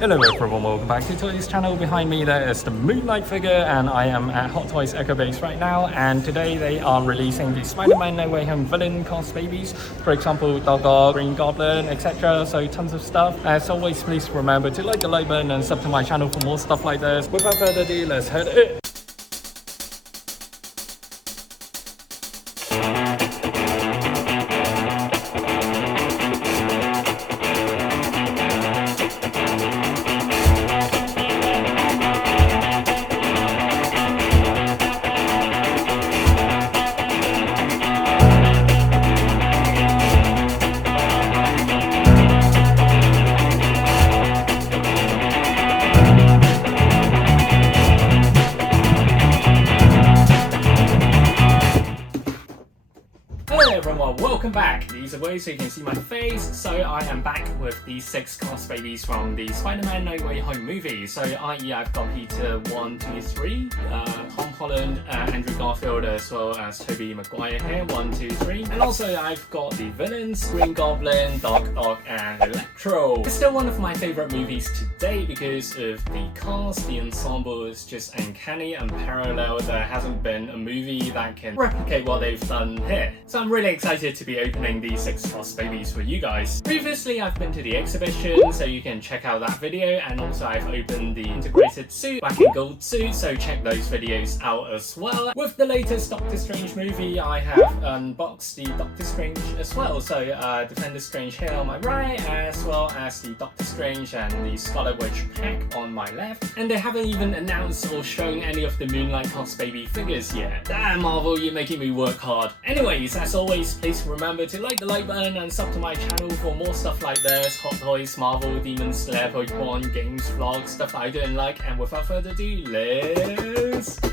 Hello everyone, welcome back to today's channel. Behind me there is the Moonlight figure and I am at Hot Toys Echo Base right now, and today they are releasing the Spider-Man No Way Home villain Cosbabies. For example, Dog, Green Goblin, etc. So tons of stuff. As always, please remember to like the like button and sub to my channel for more stuff like this. Without further ado, let's head it. Welcome back. These are ways so you can see my face. So I am back with the 6 Cosbabies from the Spider-Man No Way Home movie. So i.e. I've got Peter 1, 2, 3, Tom Holland, Andrew Garfield, as well as Tobey Maguire here, 1, 2, 3. And also I've got the villains, Green Goblin, Doc, and Electro. It's still one of my favourite movies today because of the cast. The ensemble is just uncanny and unparalleled. There hasn't been a movie that can replicate what they've done here. So I'm really excited to be opening these 6 Cosbabies for you guys. Previously I've been to the exhibition, so you can check out that video, and also I've opened the integrated suit, black and gold suit, so check those videos out as well. With the latest Doctor Strange movie, I have unboxed the Doctor Strange as well, so Defender Strange here on my right, as well as the Doctor Strange and the Scarlet Witch pack on my left. And they haven't even announced or shown any of the Moonlight Cosbaby figures yet. Damn, Marvel, you're making me work hard. Anyways, as always, please remember to like the like button and sub to my channel for more stuff like this: Hot Toys, Marvel, Demon Slayer, Pokemon, games, vlogs, stuff that I don't like. And without further ado, let's do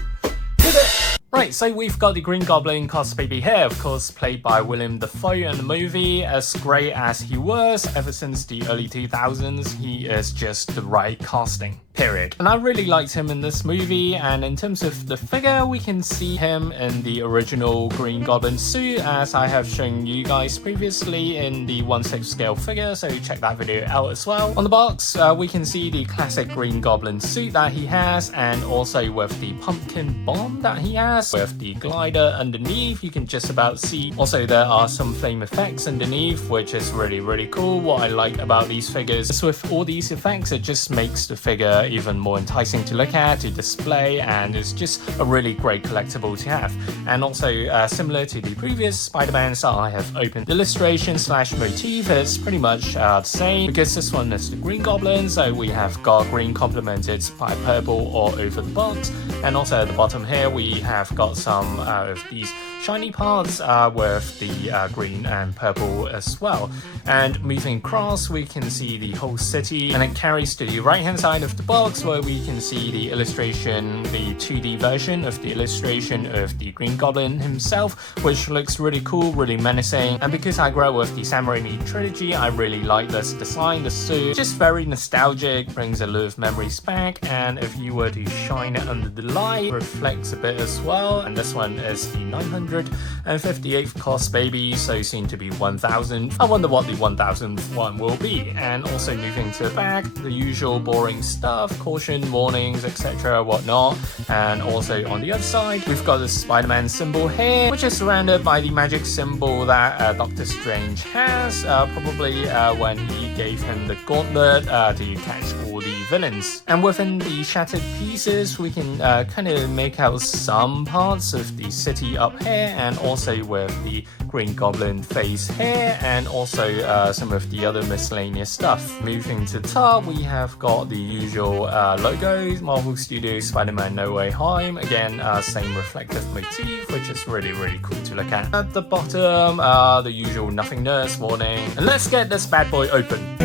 it! Right, so we've got the Green Goblin Cosbaby here, of course played by Willem Dafoe in the movie. As great as he was ever since the early 2000s, he is just the right casting. Period. And I really liked him in this movie, and in terms of the figure, we can see him in the original Green Goblin suit, as I have shown you guys previously in the 1/6 scale figure, so check that video out as well. On the box, we can see the classic Green Goblin suit that he has, and also with the pumpkin bomb that he has, with the glider underneath, you can just about see. Also, there are some flame effects underneath, which is really cool. What I like about these figures is with all these effects, it just makes the figure even more enticing to look at, to display, and it's just a really great collectible to have. And also, similar to the previous Spider-Mans that I have opened, the illustration slash motif is pretty much the same, because this one is the Green Goblin, so we have got green complemented by purple all over the box. And also at the bottom here, we have got some of these shiny parts with the green and purple as well. And moving across, we can see the whole city, and it carries to the right hand side of the box where we can see the illustration, the 2D version of the illustration of the Green Goblin himself, which looks really cool, really menacing. And because I grew up with the Sam Raimi trilogy, I really like this design. The suit just very nostalgic, brings a lot of memories back, and if you were to shine it under the light, reflects a bit as well. And this one is the 958th Cosbaby, so soon to be 1000th. I wonder what the 1000th one will be. And also moving to the back, the usual boring stuff, caution, warnings, etc, whatnot. And also on the other side, we've got the Spider-Man symbol here, which is surrounded by the magic symbol that Doctor Strange has, probably when he gave him the gauntlet to catch all the villains. And within the shattered pieces, we can kind of make out some parts of the city up here, and also with the Green Goblin face here, and also some of the other miscellaneous stuff. Moving to the top, we have got the usual logos, Marvel Studios, Spider-Man No Way Home. Again, same reflective motif, which is really cool to look at. At the bottom, the usual nothingness, warning. And let's get this bad boy open.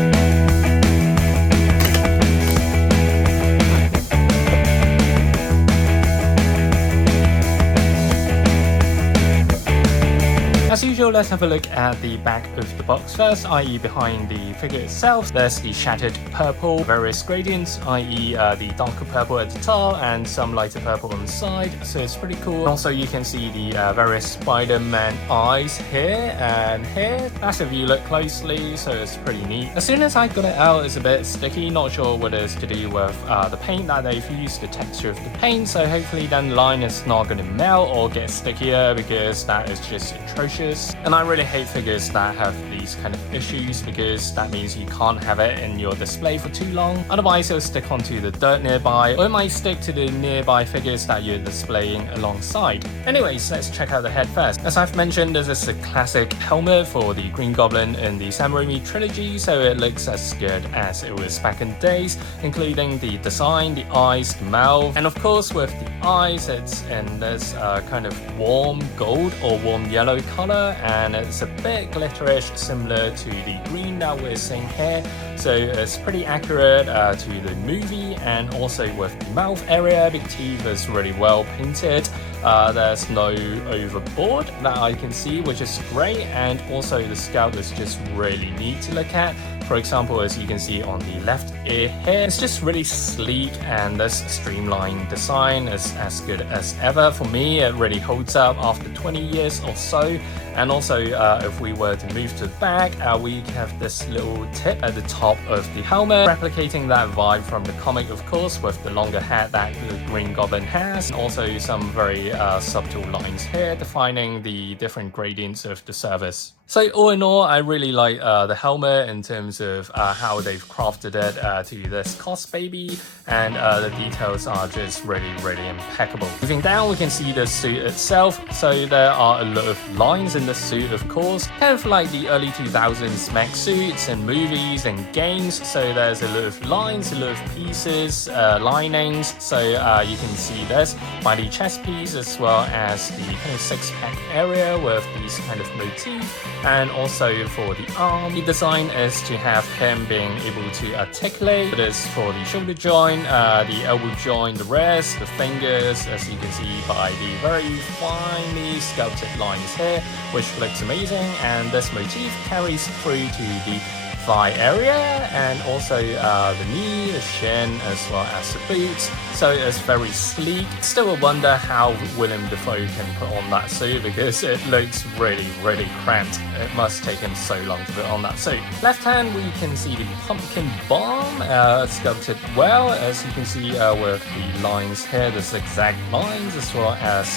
As usual, let's have a look at the back of the box first, i.e. behind the figure itself. There's the shattered purple, various gradients, i.e. The darker purple at the top and some lighter purple on the side, so it's pretty cool. Also, you can see the various Spider-Man eyes here and here. That's if you look closely, so it's pretty neat. As soon as I got it out, it's a bit sticky, not sure what it's to do with the paint that they've used, the texture of the paint, so hopefully then the line is not going to melt or get stickier, because that is just atrocious. And I really hate figures that have these kind of issues, because that means you can't have it in your display for too long, otherwise it'll stick onto the dirt nearby, or it might stick to the nearby figures that you're displaying alongside. Anyways, let's check out the head first. As I've mentioned, this is a classic helmet for the Green Goblin in the Sam Raimi trilogy, so it looks as good as it was back in the days, including the design, the eyes, the mouth, and of course with the eyes, it's in this kind of warm gold or warm yellow color, and it's a bit glitterish, similar to the green that we're seeing here, so it's pretty accurate to the movie. And also with the mouth area, the teeth is really well painted. There's no overboard that I can see, which is great, and also the scalp is just really neat to look at. For example, as you can see on the left ear here, it's just really sleek, and this streamlined design is as good as ever. For me, it really holds up after 20 years or so. And also, if we were to move to the back, we have this little tip at the top of the helmet, replicating that vibe from the comic, of course, with the longer hat that the Green Goblin has. And also some very subtle lines here, defining the different gradients of the surface. So all in all, I really like the helmet in terms of how they've crafted it to this Cosbaby, and the details are just really, really impeccable. Moving down, we can see the suit itself. So there are a lot of lines in the suit, of course, kind of like the early 2000s mech suits and movies and games. So there's a lot of lines, a lot of pieces, linings. So you can see this by the chest piece, as well as the kind of six-pack area with these kind of motifs. And also for the arm, the design is to have him being able to articulate. It is for the shoulder joint, the elbow joint, the wrist, the fingers, as you can see by the very finely sculpted lines here, which looks amazing. And this motif carries through to the thigh area, and also the knee, the shin, as well as the boots. So it's very sleek. Still a wonder how Willem Dafoe can put on that suit, because it looks really, really cramped. It must take him so long to put on that suit. Left hand, we can see the pumpkin bomb sculpted well, as you can see with the lines here, the zigzag lines, as well as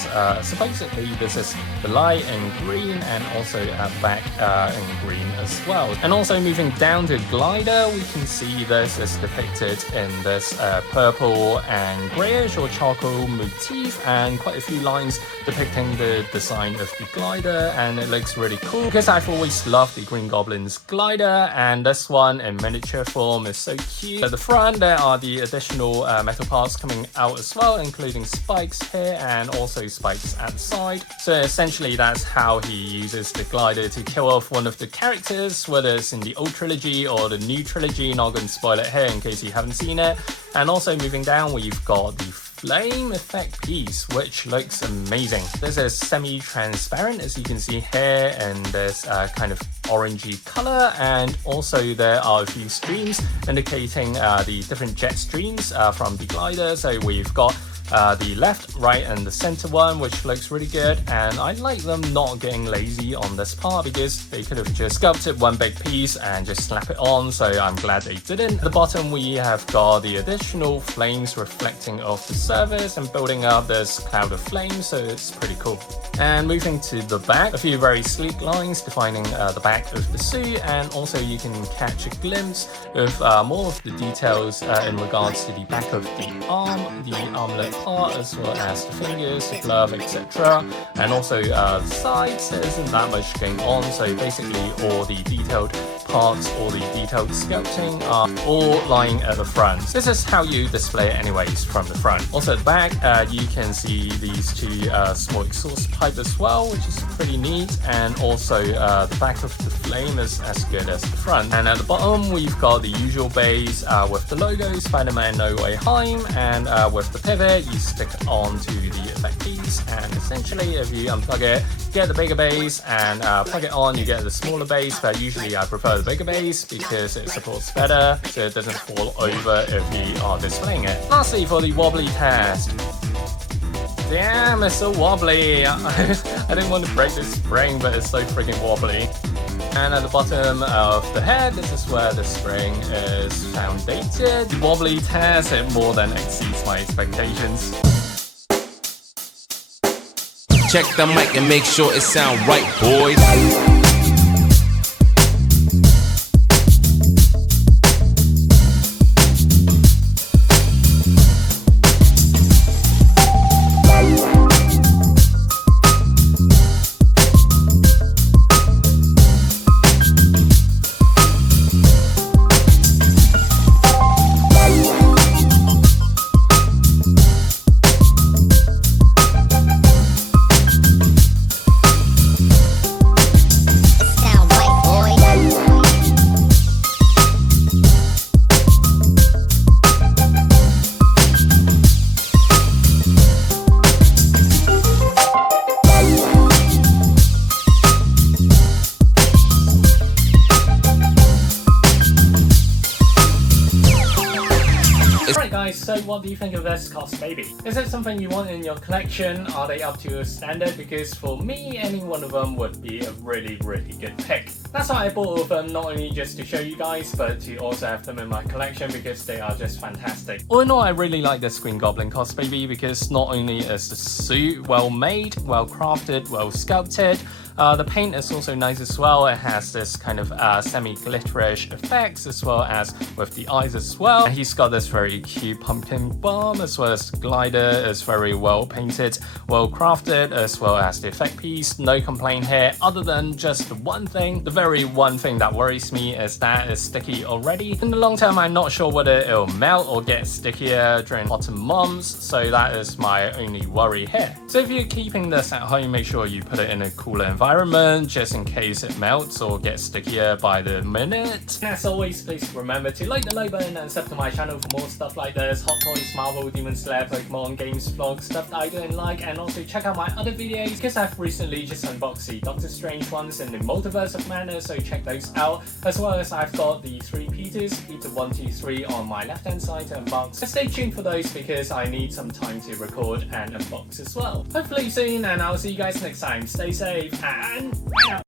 supposedly this is the light in green, and also at the back in green as well. And also moving down to glider, we can see this is depicted in this purple and greyish or charcoal motif, and quite a few lines depicting the design of the glider, and it looks really cool, because I've always loved the Green Goblin's glider, and this one in miniature form is so cute. At the front, there are the additional metal parts coming out as well, including spikes here and also spikes at the side. So essentially that's how he uses the glider to kill off one of the characters, whether it's in the old trilogy or the new trilogy. Not going to spoil it here in case you haven't seen it. And also moving down, we've got the flame effect piece, which looks amazing. This is semi-transparent, as you can see here, in this kind of orangey color, and also there are a few streams indicating the different jet streams from the glider. So we've got the left, right, and the center one, which looks really good, and I like them not getting lazy on this part, because they could have just sculpted one big piece and just slap it on, so I'm glad they didn't. At the bottom, we have got the additional flames reflecting off the surface and building up this cloud of flames, so it's pretty cool. And moving to the back, a few very sleek lines defining the back of the suit, and also you can catch a glimpse of more of the details in regards to the back of the arm, the armlet part, as well as the fingers, the glove, etc. And also the sides, there isn't that much going on, so basically all the detailed parts, all the detailed sculpting are all lying at the front. This is how you display it anyways from the front. Also at the back, you can see these two small exhaust pipe as well, which is pretty neat, and also the back of the flame is as good as the front. And at the bottom we've got the usual base with the logo Spider-Man No Way Home, and with the pivot you stick it onto the effect piece, and essentially if you unplug it, you get the bigger base, and plug it on, you get the smaller base, but usually I prefer the bigger base because it supports better so it doesn't fall over if you are displaying it. Lastly, for the wobbly test. Damn, it's so wobbly. I didn't want to break this spring, but it's so freaking wobbly. And at the bottom of the head, this is where the spring is foundated. The wobbly test, it more than exceeds my expectations. Check the mic and make sure it sound right, boys. Alright guys, so what do you think of this Cosbaby? Is it something you want in your collection? Are they up to your standard? Because for me, any one of them would be a really good pick. That's why I bought all of them, not only just to show you guys, but to also have them in my collection because they are just fantastic. All in all, I really like this Green Goblin Cosbaby because not only is the suit well made, well crafted, well sculpted, the paint is also nice as well. It has this kind of semi-glitterish effects as well as with the eyes as well. And he's got this very cute pumpkin bomb as well as the glider is very well painted, well crafted, as well as the effect piece. No complaint here other than just the one thing. The very one thing that worries me is that it's sticky already. In the long term, I'm not sure whether it'll melt or get stickier during autumn months, so that is my only worry here. So if you're keeping this at home, make sure you put it in a cooler environment just in case it melts or gets stickier by the minute. And as always, please remember to like the like button and sub to my channel for more stuff like this: Hot Toys, Marvel, Demon Slayer, Pokemon, games, vlogs, stuff that I don't like, and also check out my other videos because I've recently just unboxed the Doctor Strange ones in the Multiverse of Madness, so check those out, as well as I've got the 3 Peters, Peter 1, 2, 3 on my left hand side to unbox. So stay tuned for those because I need some time to record and unbox as well. Hopefully soon, and I'll see you guys next time. Stay safe and out.